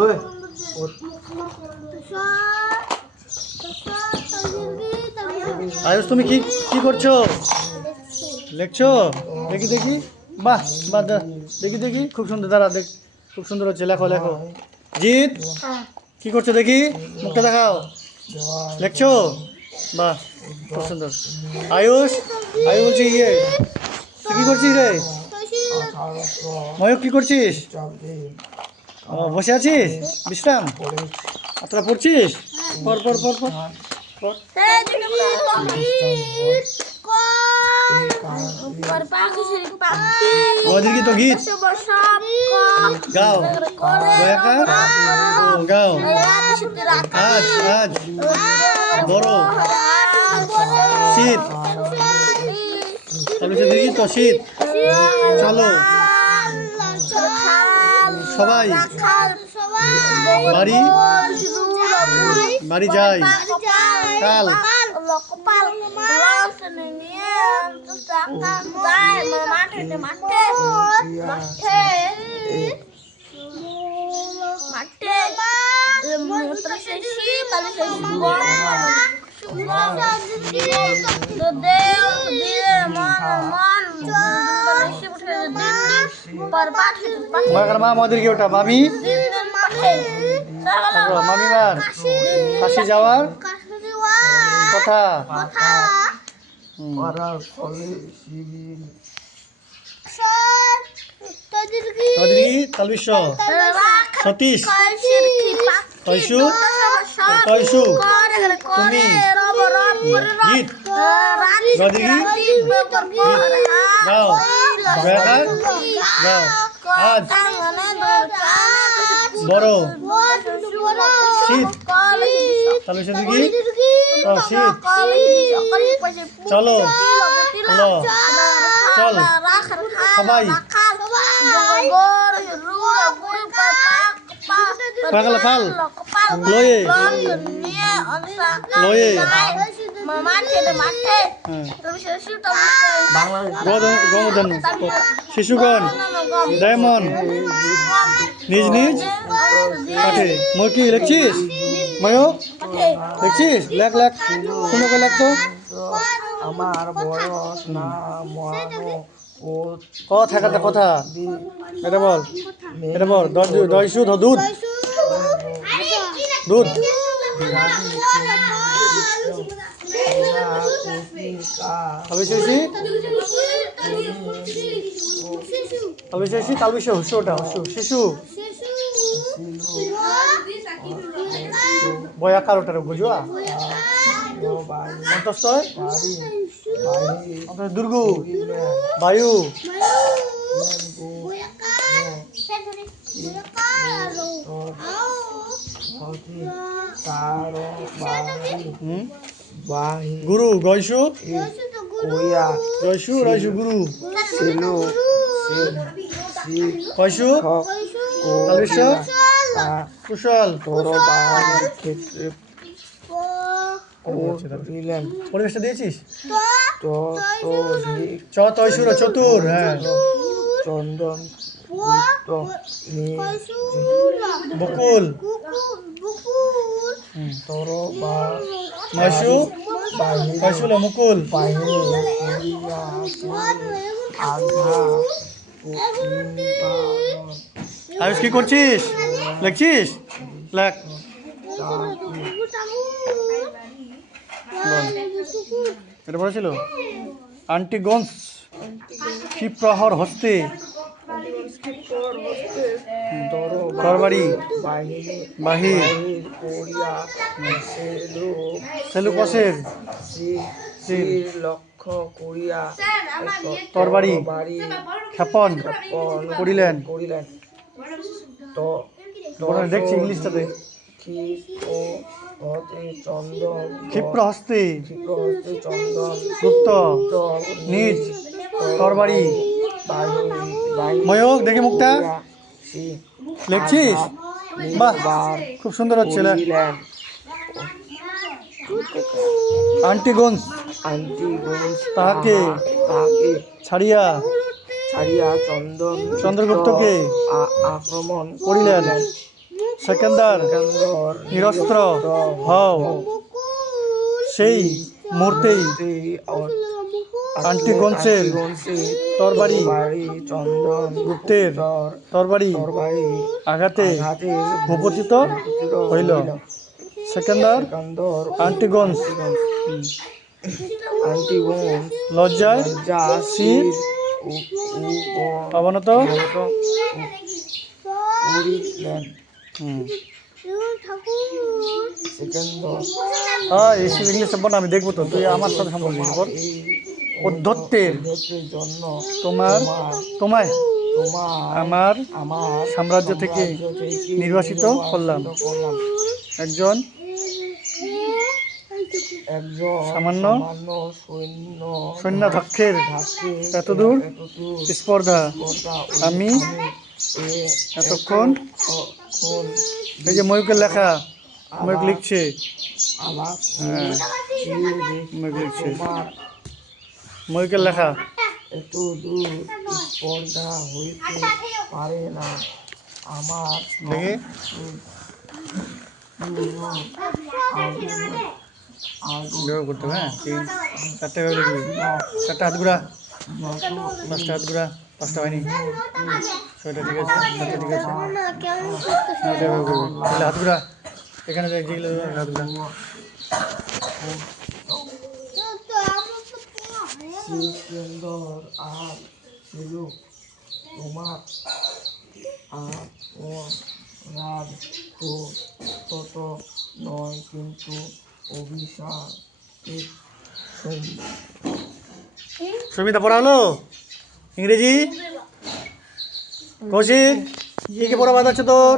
ওই আয়ুষ তুমি কি কি করছো? লিখছো? দেখি দেখি। বাহ বাহ, দেখি দেখি, খুব সুন্দর। দাঁড়া দেখ, খুব সুন্দর হচ্ছে। লেখো লেখো। জিৎ কি করছো দেখি, মুখটা দেখাও। লিখছো? বাহ, খুব সুন্দর। আয়ুষ, আয়ুষ বলছি ইয়ে, তুই কি করছিস রে? ময়ূক কি করছিস? ও, বসে আছিস বিশ্রাম? তোরা পড়ছিস? পড় পড় পড় পড় পড়। ওদের কি তো গীত গাও, গয়াকার ও গাও। আজ আজ বড় শীত, তাহলে দেখি তো শীত। চলো সবাই বাড়ি বাড়ি যাই কাল। মা আমাদের কি ওটা মামি, মামিমার কাশি যাওয়ার কথা। তালবিশ্ব সতীশ তৈশু তৈশু তুমি গীত গাও গাও গাও। আজ বড় শীত, তাহলে শুধু কি শীত। চলো চল সবাই পাগলা পাল লয়ে লয়ে গণধন শিশুগণ ডায়মন্ড নিজ নিজ কাঠে। মই কি লিখছিস? ময়ূক লিখছিস? লেখ লেখ, তোমাকে লেখ তো। আমার বয়স না কথা কথা কথা এটা বল, এটা বল। দয়সু দুধ দুধ। শিশু বয়াকার ওটার বুঝুয়া অন্তস্থয় দুর্গু বায়ু গুরু গয়সু জয়সু রয়সু গুরু কয়সু কুশল। পরিবেশটা দিয়েছিস? তৈশুর চতুর। হ্যাঁ চন্দন বকুল ময়সু কয়সুল মুকুল। আয়ুষ কি করছিস? লিখছিস? লেখ। এটা বলেছিল আন্টিগন্স ক্ষিপ্রহর হস্তে তরবারি বাহির সেলুকসের লক্ষ্য করিয়া তরবারি ক্ষেপণ করিলেন। দেখছি ইংলিশটাতে ক্ষিপ্র হস্তে চন্দন গুপ্ত নিজ তরবারি। ময়ূক দেখি মুখটা লিখছিস? বাহ, খুব সুন্দর হচ্ছে। আন্টিগন্স তাহাকে ছাড়িয়া ছাড়িয়া চন্দন চন্দ্রগুপ্তকে আক্রমণ করিলেন। সেকেন্দার সিকান্দর নিরস্ত্র হও, সেই মুহূর্তেই আন্টিগোনসের তরবারি চন্দন গুপ্তের তরবারি তরবারি আঘাতে ভূপতিত হইল। সেকেন্দার সিকান্দর আন্টিগোনস আন্টিগোন লজ্জায় যা শির অবনত করিলেন। হুম। সিকান্দর ইংলিশ বল, আমি দেখবো তো, তুই আমার সাথে সম্পর্ক বল। এই অধ্যত্বের পদ্ধতির জন্য তোমায় তোমার আমার আমার সাম্রাজ্য থেকে নির্বাসিত করলাম। একজন সামান্য সৈন্যধ্যক্ষের এতদূর স্পর্ধা আমি এতক্ষণ। এই যে ময়ূকের লেখা, ময়ূক লিখছে, হ্যাঁ, ময়ূক লিখছে, ময়ূকের লেখা। এত দূর স্পর্ধা হইতে পারে না আমার দেখি ব্যবহার করতে হবে। হ্যাঁ, 3 4টে ভাবে লিখবি। 4টে হাত ঘুরা, 5টা হাত ঘুরা, 5টা হয়নি, 6টা ঠিক আছে, 7টা ঠিক আছে, 9টা ব্যবহার করবি। তাহলে হাত ঘুরা, এখানে দেখ যেগুলো হাত ঘুরা। সিকান্দর আর ছিল তোমার আর ও রাজ তো তত নয়, কিন্তু অভিশাপের সুমিতা পড়া হলো ইংরেজি। কৌশিক, কি কি পড়া বাদ আছে তোর?